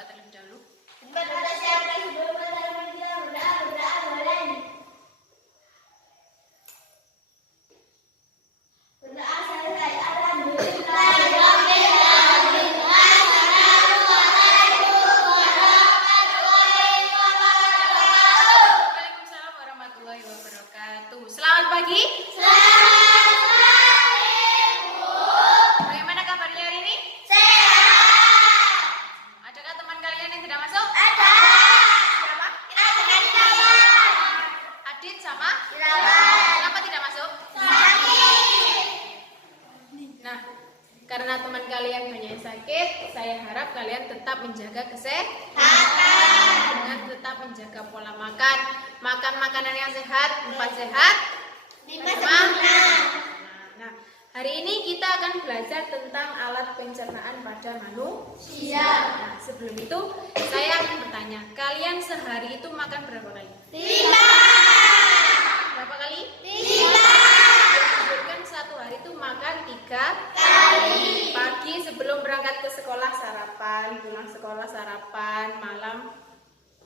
berdoa terlebih dahulu. Waalaikumsalam warahmatullahi wabarakatuh. Selamat pagi. Bagaimana kabarnya hari ini? Adakah teman kalian yang tidak masuk? Siapa? Adit sama? Kenapa tidak masuk? Nah, karena teman kalian banyak yang sakit, saya harap kalian tetap menjaga kesehatan dengan tetap menjaga pola makan. Makan makanan yang sehat, 4 sehat, 5 sempurna. Nah, hari ini kita akan belajar tentang alat pencernaan pada manusia. Nah, sebelum itu saya akan bertanya, kalian sehari itu makan berapa kali? 5. Berapa kali? 5. Dianjurkan satu hari itu makan 3 kali. Pagi sebelum berangkat ke sekolah sarapan, pulang sekolah sarapan, malam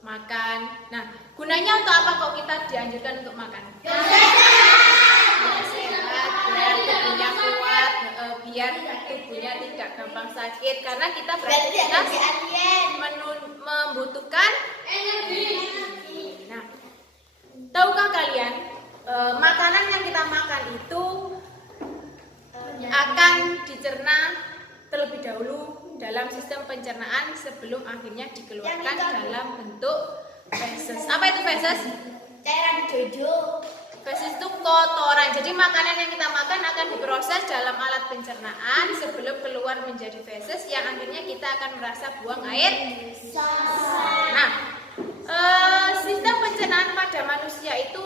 makan. Nah, gunanya untuk apa kok kita dianjurkan untuk makan? Biar sehat, biar tubuhnya kuat, biar tubuhnya tidak gampang sakit. Karena kita beraktivitas membutuhkan energi. Nah, tahukah kalian makanan yang kita makan itu akan dicerna terlebih dahulu dalam sistem pencernaan sebelum akhirnya dikeluarkan dalam bentuk feses. Apa itu feses? Cairan jojo. Feses itu kotoran. Jadi makanan yang kita makan akan diproses dalam alat pencernaan sebelum keluar menjadi feses yang akhirnya kita akan merasa buang air. Nah, sistem pencernaan pada manusia itu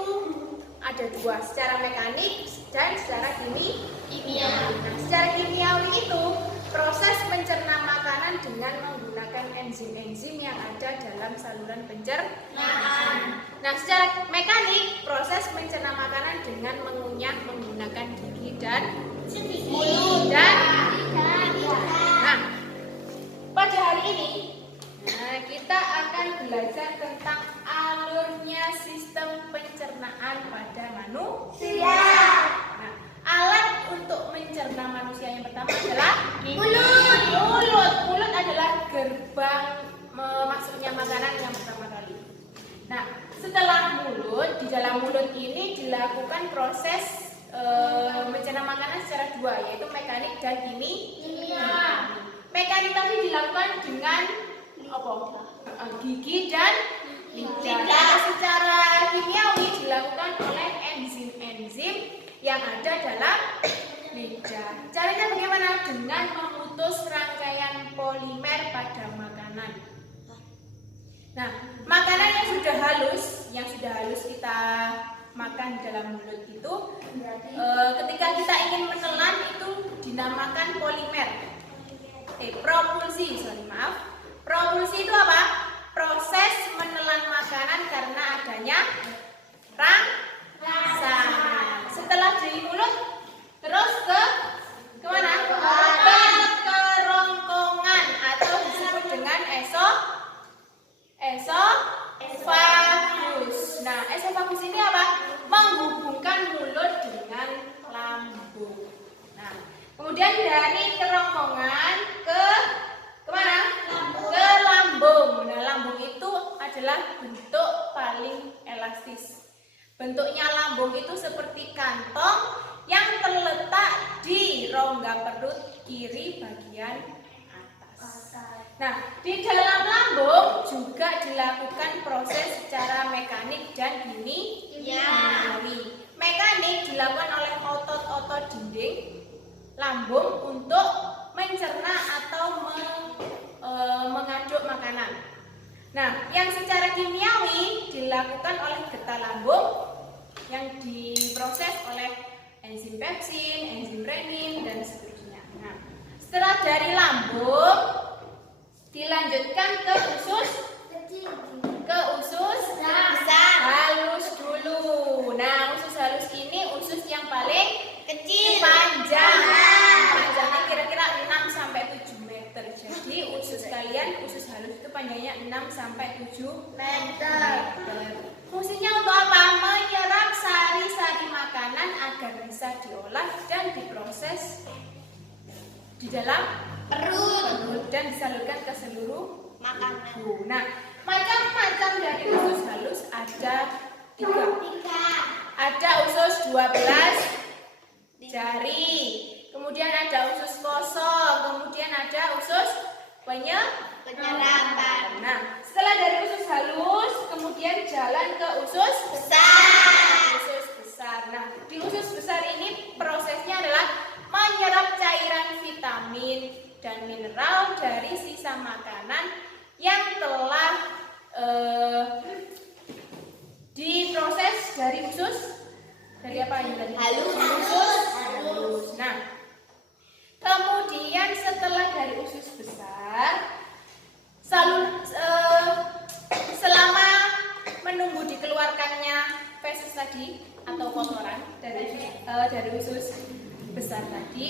ada 2, secara mekanik dan secara kimiawi. Nah, secara kimiawi itu proses mencerna makanan dengan menggunakan enzim-enzim yang ada dalam saluran pencernaan. Nah, secara mekanik proses mencerna makanan dengan mengunyah menggunakan gigi dan mulut Nah, pada hari ini kita akan belajar tentang alurnya sistem pencernaan pada manusia. Nah, alat untuk mencerna manusia yang pertama adalah mulut. Mulut adalah gerbang masuknya makanan yang pertama kali. Nah, setelah mulut, di dalam mulut ini dilakukan proses mencerna makanan secara 2, yaitu mekanik dan kimia. Mekanik tadi dilakukan dengan gigi dan lidah. Secara kimiawi dilakukan oleh enzim-enzim yang ada dalam lidah. Caranya bagaimana? Dengan memutus rangkaian polimer pada makanan. Nah, makanan yang sudah halus kita makan di dalam mulut itu, ketika kita ingin menelan itu dinamakan polimer. Propulsi itu apa? Proses menelan makanan karena adanya rangsangan. Setelah dari mulut terus ke kemana? Ke kerongkongan atau disebut dengan esofagus. Nah, esofagus ini apa? Menghubungkan mulut dengan lambung. Nah, kemudian dari kerongkongan ke kemana? Ke lambung. Nah, lambung itu adalah bentuk paling elastis. Bentuknya lambung itu seperti kantong yang terletak di rongga perut kiri bagian atas. Nah, di dalam lambung juga dilakukan proses secara mekanik dan kimiawi. Mekanik dilakukan oleh otot-otot dinding lambung untuk mencerna atau mengaduk makanan. Nah, yang secara kimiawi dilakukan oleh getah lambung yang diproses oleh enzim pepsin, enzim renin, dan seterusnya. Nah, setelah dari lambung dilanjutkan ke usus halus dulu. Nah, usus halus ini usus yang paling kecil, panjangnya kira-kira 6 sampai 7 meter. Jadi usus sekalian, usus halus itu panjangnya 6 sampai 7 Meter. Fungsinya untuk apa? Menyerap sari-sari makanan agar bisa diolah dan diproses di dalam perut dan disalurkan ke seluruh Makanan. tubuh. Nah, macam-macam dari usus halus ada 3. Ada usus 12 jari, kemudian ada usus kosong, kemudian ada usus Penyerapan. Nah, setelah dari usus halus, kemudian jalan ke usus Besar. Usus besar. Nah, di usus besar ini prosesnya adalah menyerap cairan vitamin dan mineral dari sisa makanan yang telah diproses dari apa ini tadi? Halus. Nah, kemudian setelah dari usus besar, selama menunggu dikeluarkannya feses tadi atau kotoran dari usus besar tadi,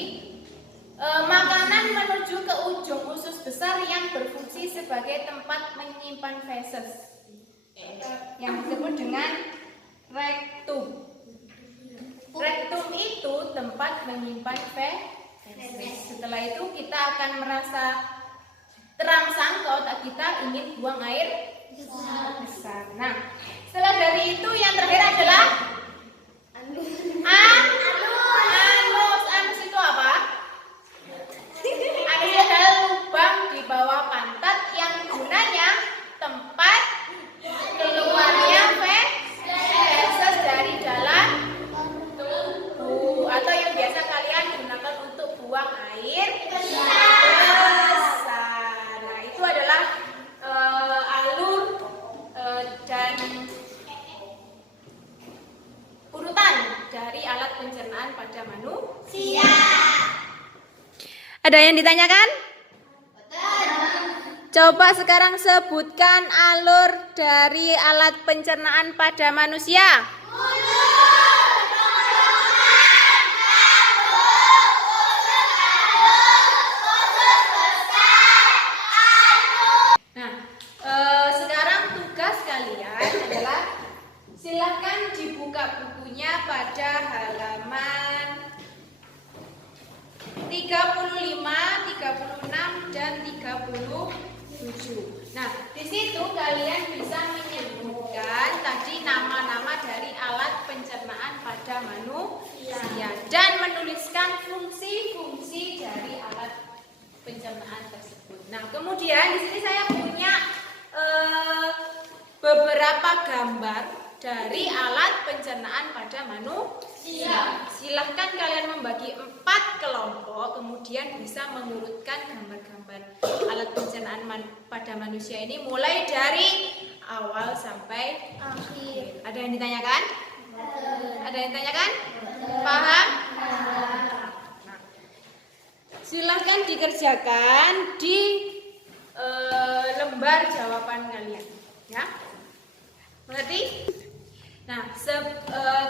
makanan menuju ke ujung usus besar yang berfungsi sebagai tempat menyimpan feses yang disebut dengan rektum. Rektum itu tempat menyimpan feses. Setelah itu kita akan merasa terangsang ke otak kita ingin buang air besar. Nah, setelah dari itu yang terakhir adalah anus. Anus itu apa? Anus adalah lubang di bawah pantat yang gunanya tempat keluarnya feses dari dalam tubuh, atau yang biasa kalian gunakan untuk buang air besar. Nah, itu adalah alur dan urutan dari alat pencernaan pada manusia. Ada yang ditanyakan? Coba sekarang sebutkan alur dari alat pencernaan pada manusia. Nah, sekarang tugas kalian adalah silakan dibuka bukunya pada halaman 35, 36, dan 37. Nah, di situ kalian bisa menyebutkan tadi nama-nama dari alat pencernaan pada manusia dan menuliskan fungsi-fungsi dari alat pencernaan tersebut. Nah, kemudian di sini saya punya beberapa gambar dari alat pencernaan pada manusia. Silahkan kalian membagi 4 kelompok, kemudian bisa mengurutkan gambar-gambar alat pencernaan pada manusia ini mulai dari awal sampai akhir. Ada yang ditanyakan? Ada yang ditanyakan? Paham? Nah, silahkan dikerjakan di lembar jawaban kalian, ya. Mengerti? Nah,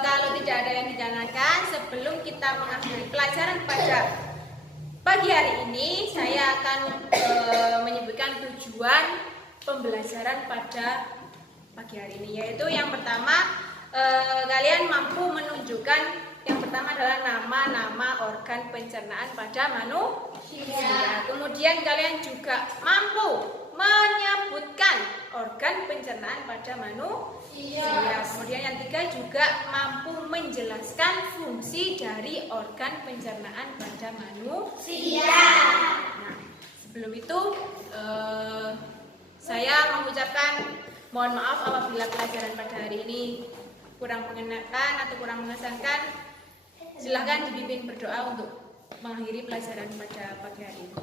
kalau tidak ada yang ditanyakan, sebelum kita mengakhiri pelajaran pada pagi hari ini, saya akan menyebutkan tujuan pembelajaran pada pagi hari ini, yaitu yang pertama, kalian mampu menunjukkan, yang pertama adalah nama-nama organ pencernaan pada manusia. Kemudian kalian juga mampu menyebutkan organ pencernaan pada manusia. Kemudian yang ketiga juga mampu menjelaskan fungsi dari organ pencernaan pada manusia. Nah, sebelum itu saya mengucapkan mohon maaf apabila pelajaran pada hari ini kurang mengenakan atau kurang mengesankan. Silahkan dipimpin berdoa untuk mengakhiri pelajaran pada pagi hari ini.